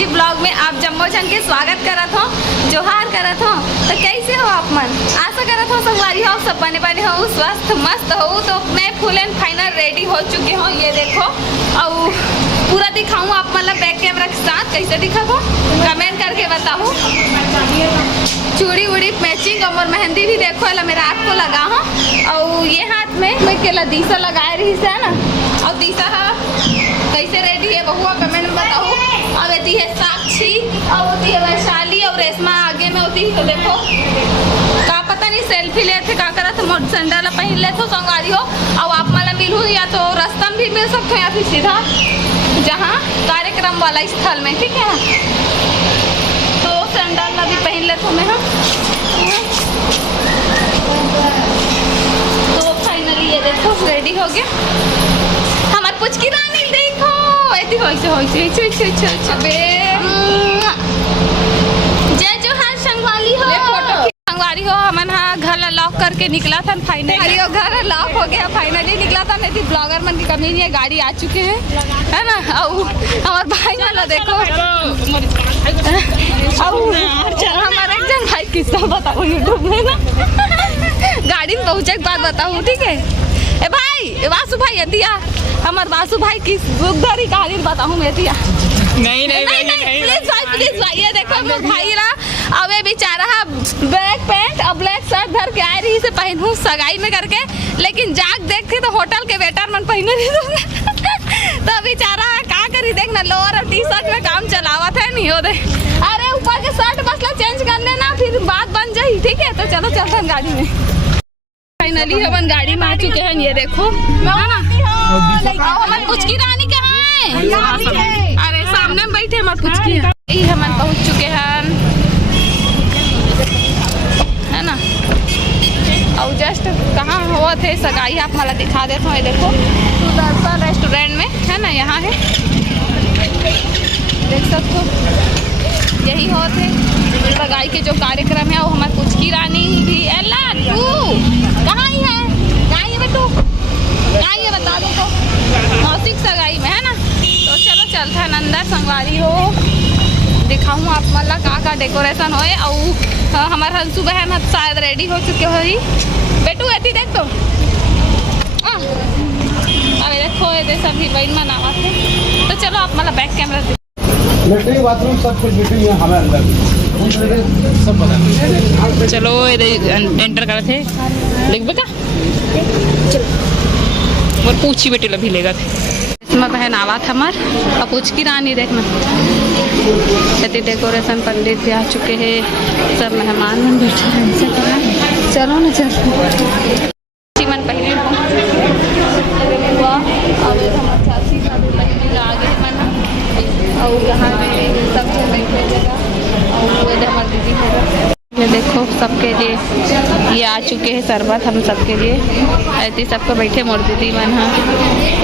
जी blog में आप जम्मो जन के स्वागत करत हो, जोहार करत हो। तो कैसे हो आप मन? आशा करत हो संगवारी हो, सब बने बने हो, स्वस्थ मस्त हो। तो मैं फुल एंड फाइनल रेडी हो चुके हो, ये देखो। और पूरा दिखाऊँ आप मतलब बैक कैमरा के साथ कैसे दिखा हो, कमेंट करके बताओ। चूड़ी उड़ी मैचिंग और मेहंदी भी देखो ला मेरा हाथ को लगा हो। और ये हाथ में मैं केला दीसा लगाए रही से ना। और दीसा कैसे रेडी है बहुआ कमेंट में बताओ। अब होती है साक्षी और होती है वैशाली और रेशमा आगे में होती है। तो देखो का पता नहीं सेल्फी ले थे का करा थे, मोट सैंडल पहन ले तो संगवारी हो। और आप मला मिलूँ या तो रास्ता में भी मिल सकते हो या फिर सीधा जहाँ कार्यक्रम वाला स्थल में, ठीक है। तो सैंडल अभी पहन ले तो मैं तो फाइनली ये देखो रेडी हो गया हमार पुचकी रानी। देखो ऐसी जय जोहार संगवाली हो। संगवारी हो हमन हाँ घर लॉक करके निकला था फाइनली। घर लॉक हो गया फाइनली निकला था। नहीं थी ब्लॉगर मन की कमी नहीं है, गाड़ी आ चुके हैं है ना। और हमारे भाई वाला देखो हमारा एक जन भाई किस्सा बताओ यूट्यूब में ना। गाड़ी में पहुँचे के बाद बताऊँ, ठीक है। ए भाई वासु भाई दिया हमार वासु भाई की दुखदारी कहानी बताऊँ मैं दिया। नहीं प्लीज भाई ये देखो मेरे भाई ना अब बेचारा ब्लैक पैंट और ब्लैक शर्ट धर के आए रही से पहनूँ सगाई में करके, लेकिन जाग देखते तो होटल के वेटर मन पहने नहीं तो बेचारा का करी देखना लोअर और टी शर्ट में काम चलावा था नहीं हो दे। अरे ऊपर के शर्ट बस चेंज कर लेना फिर बात बन जाए, ठीक है। तो चलो चलते हैं गाड़ी में। फाइनली हम गाड़ी में आ चुके हैं, ये देखो हमारे पुचकी रानी कहाँ है? अरे सामने में बैठे हमारे पुचकी हम पहुँच चुके हैं है ना। और जस्ट कहाँ हुआ थे सगाई आप मला दिखा देता हूँ। ये देखो सुदर्शन रेस्टोरेंट में है ना, यहाँ है देख सकते हो। यही हो थे सगाई के जो कार्यक्रम है वो हमारे पुचकी रानी भी। एला तू कहाँ ही है? कहाँ है बेटू? कहाँ है बता दो तो मौसिक सगाई में है ना। तो चलो चलते हैं अंदर संगवारी हो, दिखाऊँ आप मतलब का डेकोरेशन होए। और हमारे हंसू बहन शायद रेडी हो चुके हो ही। बेटू ऐसी देख तो अब देखो ये सभी बहन मनावा थे। तो चलो आप मतलब बैक कैमरा बाथरूम सब कुछ हमें अंदर सब बता। चलो एंटर करे थे देख बेटा और पूछी बेटे लभी लेगा थे इसमें बहन आवा था हमार और पूछ की रानी देखना। इतनी डेकोरेशन पंडित भी आ चुके हैं, सब मेहमान मन बैठे हैं। चलो ना चलो मन पहले आगे मन और यहाँ सब और दीदी ये देखो सबके लिए ये आ चुके हैं शरबत हम सबके लिए। ऐसे सबको बैठे मोर दीदी मन हाँ,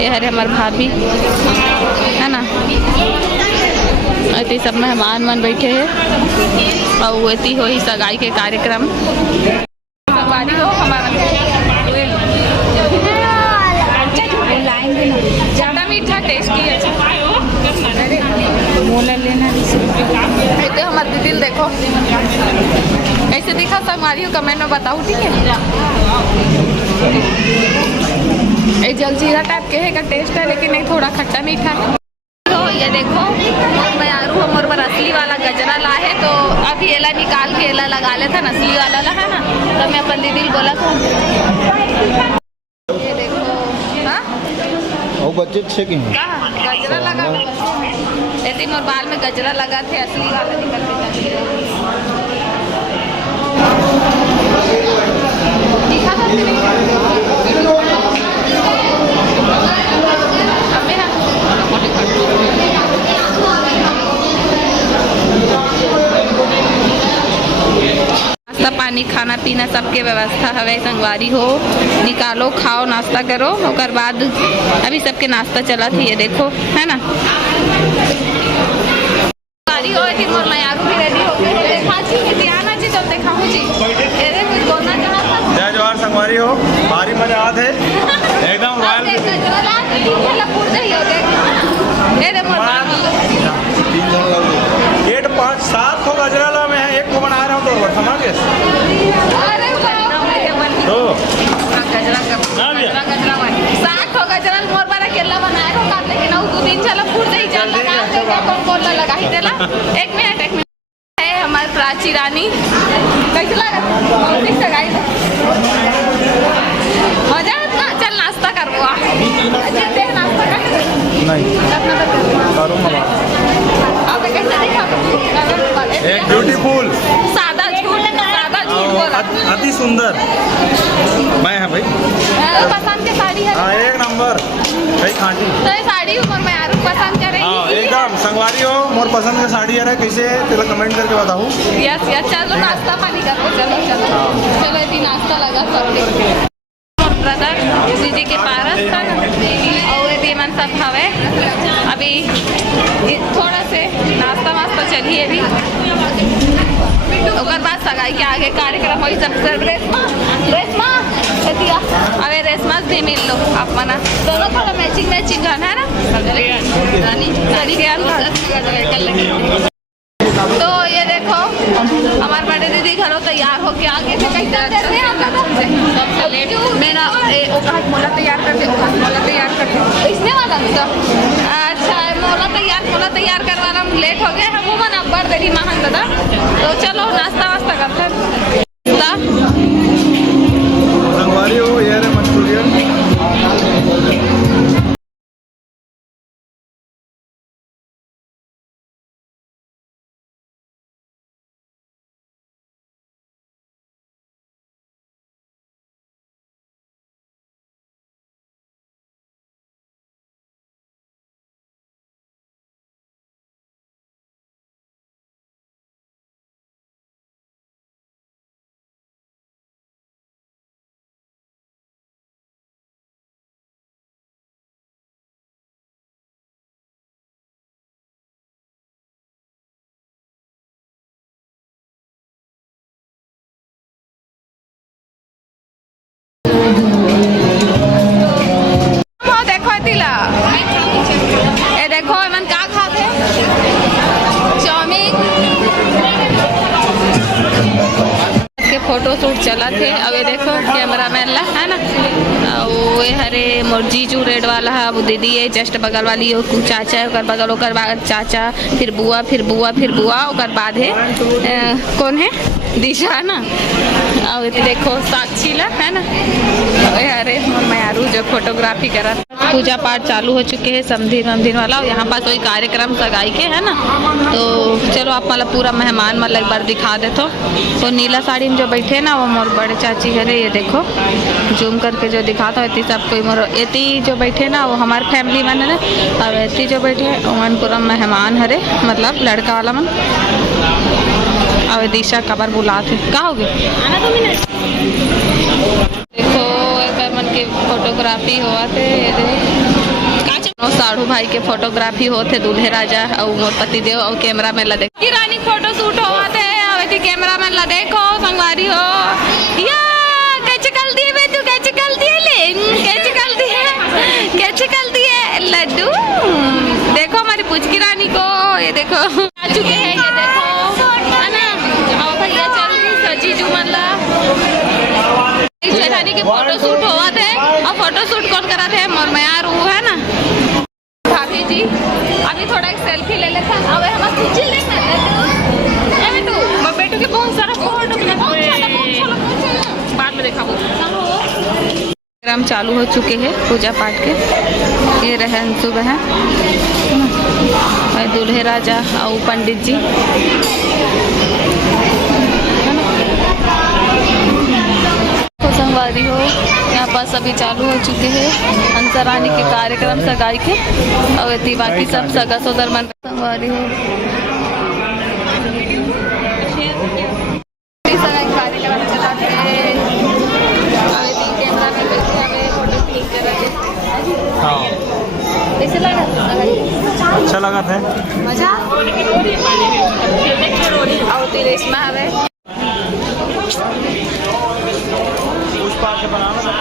ये हरे हमारे भाभी है ना। ऐसे सब मेहमान मन बैठे हैं और वैसी हो ही सगाई के कार्यक्रम सवारी हो हमारा। ज़्यादा मीठा टेस्टी है लेना। तो हमारे दीदी देखो कैसे दिखा संगवारी हो, कमेंट में बताओ, ठीक है। ये जलजीरा टाइप के है का टेस्ट है, लेकिन नहीं थोड़ा खट्टा मीठा है। तो ये देखो मैं आरू हम और असली वाला गजरा ला है। तो अभी एला निकाल के एला लगा लेता असली वाला ला है ना। तो मैं अपन दीदी बोला था ये देखो हाँ बच्चे अच्छे की गजरा लगा ऐसे मोर बाल में गजरा लगा थे असली वाला निकल के दिखा नाश्ता पानी खाना पीना सबके व्यवस्था हवे संगवारी हो। निकालो खाओ नाश्ता करो और बाद अभी सबके नाश्ता चला थी ये देखो है ना। हो मोर मयारू भी रेडी हो गए दियाना जी तो दिखाऊं जी अरे कुछ बोलना चाहता। जय जोहार संगवारी हो, भारी मजा आते एकदम रॉयल लपूर दे हो गए। गजरल मोर बारा केला बनाया हो का लेकिन वो 2-3 चला फूट जाई चल लगा देगा कौन लगा ही देला। एक मिनट है हमारी प्राची रानी कैसे लगा बहुत ठीक से गाइस मजा ना चल नाश्ता करबो अच्छा देख नाश्ता कर नहीं कितना तक करूँगा अब कैसे देखा एक ब्यूटीफुल सादा झूठ बोला अति सुंदर मैं है भाई पसंद के साड़ी है हाँ एक नंबर भाई खाटी तो ये साड़ी उमर में यार पसंद करे हाँ एकदम संगवारी हो मोर पसंद की साड़ी है कैसे तेरा कमेंट करके बताऊँ यस यस चलो नाश्ता पानी करो चलो चलो चलो इतनी नाश्ता लगा सबके ब्रदर दीदी के पारस था ना और ये मन सब हवे अभी थोड़ा से नाश्ता वास्ता चलिए अभी ओकर बाद सगाई के आगे कार्यक्रम हो सब रेशमा अबे रेशमा भी मिल लो आप मना दोनों थोड़ा मैचिंग मैचिंग गाना है ना रानी तो ये देखो हमारे बड़े दीदी घरों तैयार हो के आगे से कैसे करते हैं आप मेरा मोला तैयार करते मोला तैयार करते इसने वाला तो अच्छा मोला तैयार करवाना लेट हो गया हम मन अब्बर देरी महान दादा तो चलो नाश्ता वास्ता करते हैं संगवारी हो ये रे मंचूरियन ये देखो मन का खाते चाउमीन के फोटो शूट चला थे अब ये देखो कैमरा मैन ला है ना वो हरे मोर जीजू रेड वाला है वो दीदी है जस्ट बगल वाली वो चाचा है ओकर बगल ओकर बाद चाचा फिर बुआ ओकर बाद है कौन है दिशा ना और देखो साक्षी ला है ना अरे मैं जो फोटोग्राफी करा पूजा पाठ चालू हो चुके हैं समधिन वाला और यहाँ पास वही कार्यक्रम सगाई के है ना तो चलो आप मतलब पूरा मेहमान मतलब एक बार दिखा देते हो तो नीला साड़ी में जो बैठे ना वो मोर बड़े चाची है ये देखो जूम करके जो दिखाता है सब कोई मोर एती जो बैठे ना वो हमारे फैमिली मन है ना और एती जो बैठे मन पूरा मेहमान हरे मतलब लड़का वाला मन और दिशा कबर बुलाते का हो गए देखो मन के फोटोग्राफी हुआ थे साढ़ू भाई के फोटोग्राफी होते दूल्हे राजा और मोर पति देव और कैमरा मैन ला देखो रानी फोटो शूट हुआ थे कैमरा मैन ला देखो संगवारी हो या कैसे कर दिए बे तू कैसे कर दिए ले कैसे कर दिए लड्डू देखो हमारी पुचकी रानी को ये देखो आ चुके हैं ये देखो है ना आओ भैया चल सजीजू मल्ला जेठानी के फोटो शूट हुआ थे और फोटो शूट कौन करा थे मोर मयार वो है ना भाभी जी अभी थोड़ा एक सेल्फी ले लेते हैं अब हम कुछ लेंगे बेटू मैं बेटू के बहुत सारा फोटो बाद में देखा प्रोग्राम चालू हो चुके हैं पूजा पाठ के ये रहे सुबह है दूल्हे राजा और पंडित जी संगवारी हो यहाँ पास अभी चालू हो चुके हैं हंसरानी के कार्यक्रम सगाई के और बाकी सब सगा सोदर मन संगवारी हो सगाई कार्यक्रम चलाते कैमरा में फोटो क्लिक करेंगे कैसे लगा अच्छा लगा था मजा और रेशमा है पुष्पा के बनाना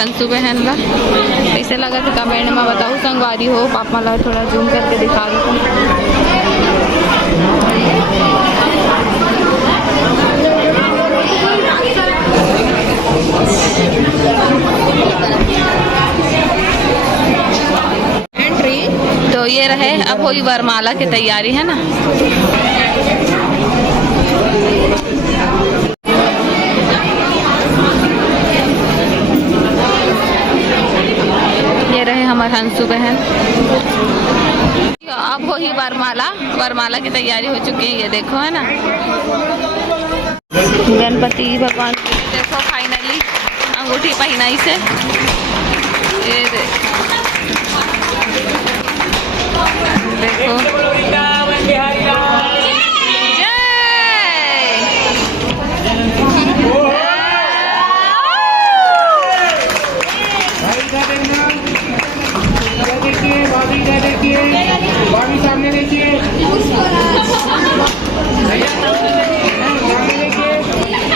हंसू बहन ला कैसे लगा तो कमेंट में बताओ संगवारी हो। पापा ला थोड़ा जूम करके दिखा दो। तो ये रहे, अब हुई वरमाला की तैयारी है ना। ये रहे हमारे हंसू बहन। अब हो ही वरमाला की तैयारी हो चुकी है, ये देखो है ना। गणपति भगवान देखो फाइनली अंगूठी पहनाई से। ये देखो सामने देखिए।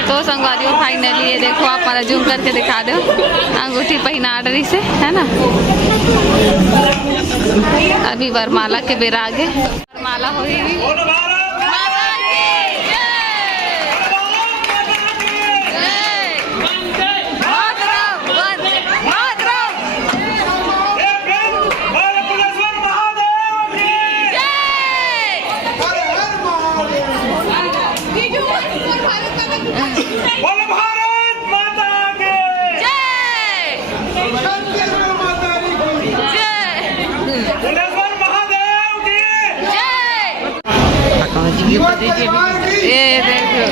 तो संगवारियों फाइनली ये देखो, आप हमारा जूम करके दिखा दो अंगूठी पहना डरी से है ना। अभी वरमाला के बेरा आगे वरमाला हो ही ये देखो।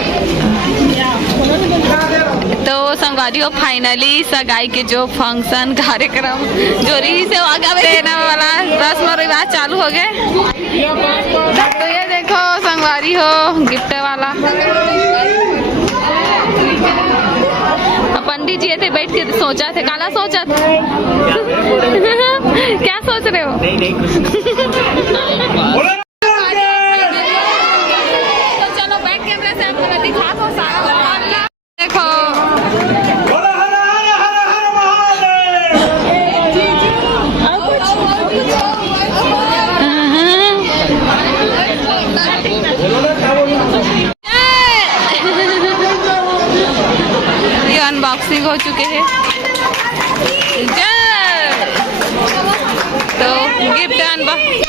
तो संगवारियों फाइनली सगाई के जो फंक्शन कार्यक्रम जो री से आगे देने वाला रस्म रिवाज चालू हो गए। तो ये देखो संगवारी हो गिफ्ट वाला। पंडित जी थे बैठ के सोचा थे, काला सोचा था। क्या सोच रहे हो? देखो ये अनबॉक्सिंग हो चुके हैं। तो गिफ्ट अनबॉक्सिंग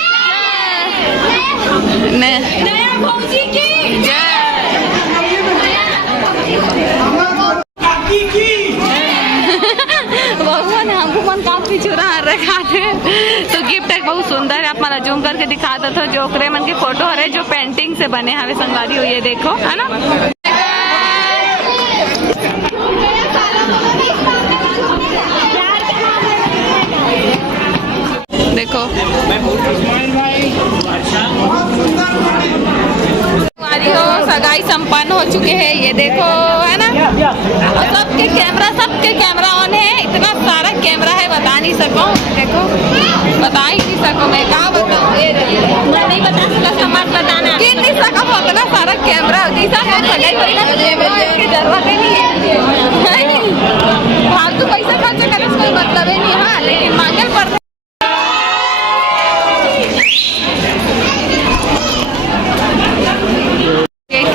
हमको मन काफी चुरा रखा थे। तो गिफ्ट एक बहुत सुंदर है, आप मारा जूम करके दिखा दो। तो जो ओकरे मन के फोटो है जो पेंटिंग से बने हमें संगवारी हो, ये देखो है ना। देखो सगाई संपन्न हो चुके हैं, ये देखो है ना। और सबके कैमरा ऑन है। इतना सारा कैमरा है बता नहीं सकूं। देखो बता ही नहीं सकूं मैं, क्या बताऊं। मैं नहीं बता सकता, मत बताना। गिन नहीं सकूं, इतना सारा कैमरा सगाई की जरूरत ही नहीं है। फालतू पैसा खर्च करने से कोई मतलब ही नहीं। हाँ लेकिन मांगल पर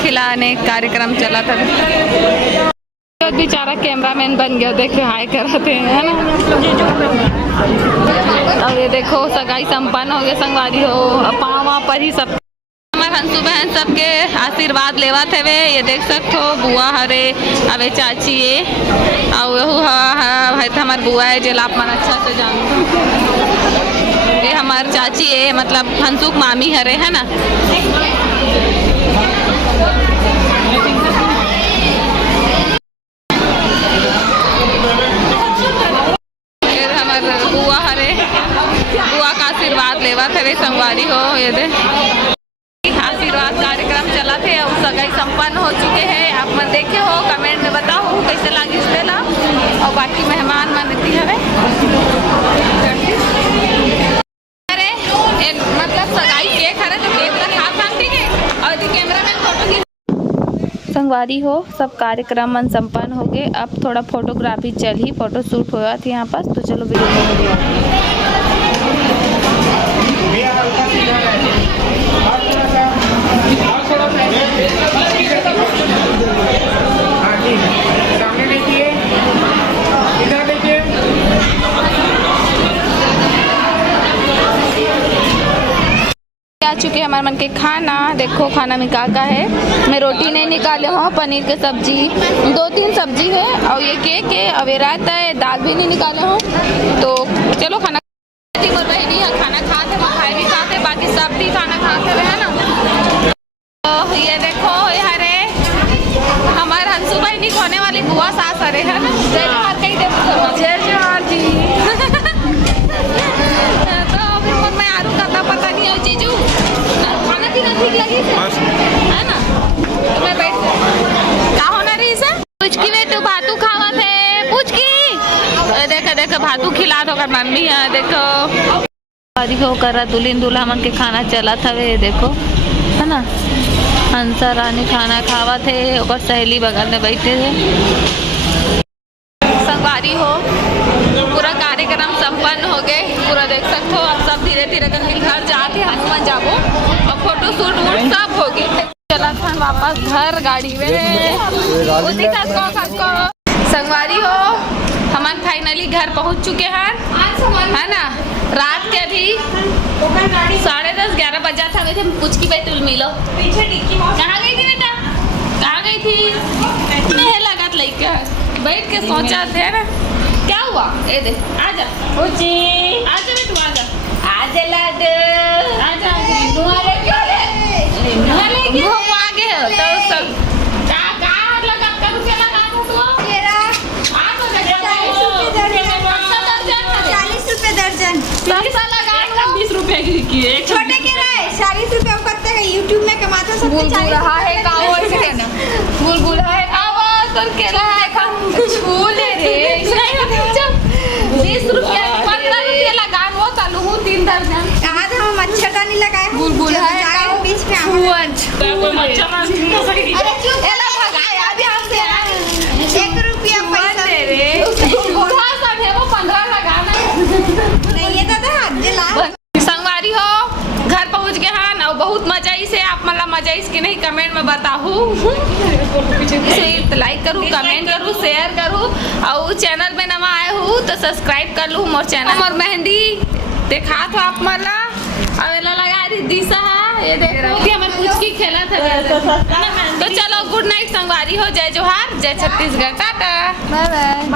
खिलाने कार्यक्रम चला था। बेचारा कैमरामैन बन गया, देखो हाय कराते हैं है ना। अब ये देखो सगाई संपन्न हो गया संगवारी हो। पाँव पर ही सब हमारे हंसू बहन सबके आशीर्वाद लेवा थे वे, ये देख सकते हो। बुआ हरे अबे चाची ये और हमार बुआ है जो आप मन अच्छा से जानते। ये हमार चाची है, मतलब हंसुक मामी हरे है ना। बुआ हरे बुआ का आशीर्वाद लेवा थे संगवारी हो। ये दे आशीर्वाद कार्यक्रम चला थे और सगाई संपन्न हो चुके हैं। आप मन देखे हो, कमेंट में बताओ कैसे लगी इसमें। और बाकी मेहमान मनती है मतलब सगाई केक हरे तो केक का खा सकती है। और कैमरा मैन फोटो संगवारी हो सब कार्यक्रम मन संपन्न हो गए। अब थोड़ा फोटोग्राफी चल ही, फोटो शूट हुआ थी यहाँ पास, तो चलो वीडियो सामने देखिए, इधर देखिए। आ चुके हमारे मन के खाना। देखो खाना में का है, मैं रोटी नहीं निकाले हूँ, पनीर के सब्जी, 2-3 सब्जी है और ये केक है और ये रायता है, दाल भी नहीं निकाले हूँ। तो चलो खाना खाना खाते खाए भी खाते, बाकी सब भी खाना खाते रहे ना। तो ये देखो यार हमारे हंसू भाई नहीं खोने वाली बुआ सास अरे है ना। जय जोहार कही दे, जय जोहार जी। तो अभी मैं आरू का पता नहीं है जीजू खाना पीना ठीक लगी है ना। तो मैं बैठ क्या होना रही से पूछ की बेटू भातू खावा थे पूछ की देखो देखो भातू खिला दो कर मम्मी है देखो हो कर दुल्हन दूल्हा मन के खाना चला था वे देखो है ना। हंसा रानी खाना खावा थे और सहेली बगल में बैठे थे। संगवारी हो पूरा कार्यक्रम संपन्न हो गए, पूरा देख सकते हो। अब सब धीरे धीरे करके घर जाते हनुमान जाबो और फोटो शूट वूट सब हो गए। चला था वापस घर गाड़ी में। संगवारी हो हम फाइनली घर पहुंच चुके हैं है ना। रात के अभी 10:30-11 बजा था। वैसे पूछ की भाई तुल मिलो पीछे कहाँ गई थी बेटा, कहाँ गई थी? मैं लगा लड़का बैठ के सोचा थे ना क्या हुआ। ए दे आजा पूछी, आजा बेटू आजा, आजा लाड आजा नुआले क्यों ले नुआले क्यों वो आगे हो तो सब का लगा कर रुपया लगा तो तेरा आ तो लगा 40 रुपए दर्जन। पैसा लगा 20 रुपए की एक छोटे के रहे 40 रुपए करते हैं, यूट्यूब में कमाते सब। बुलबुल रहा है गाँव ऐसे है ना, बुलबुल है आवाज और के रहा है छूले रे 20 रुपया 15 रुपया लगा वो चालू हूँ 3 दर्जन। आज हम मच्छरदानी लगाए बुलबुल है बीच में अरे चुप एला भगाया अभी हमसे 1 रुपया पैसा दे रे बूढ़ा सब है वो 15 लगाना नहीं है दादा हाथ दिला। संगवारी हो घर पहुंच गए हैं और बहुत मजा इसे आप मला मजा इसके नहीं कमेंट में बताहू। लाइक करूँ कमेंट करूँ शेयर करूँ और चैनल में नवा आए हूँ तो सब्सक्राइब कर लूँ मोर चैनल। और मेहंदी देखा तो आप मला अब लगा दी दिशा ये देखो कि हमारे पूछ की खेला था। तो चलो गुड नाइट संगवारी हो, जय जोहार, जय छत्तीसगढ़, टाटा बाय बाय।